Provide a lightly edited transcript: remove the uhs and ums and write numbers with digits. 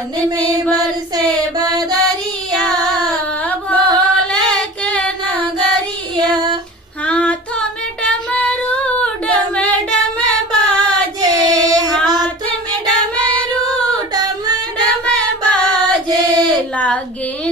मन में बरसे बदरिया बोले के नगरिया। हाथों में डमरू डम डम बाजे, हाथ में डमरू डम डम बाजे, लागे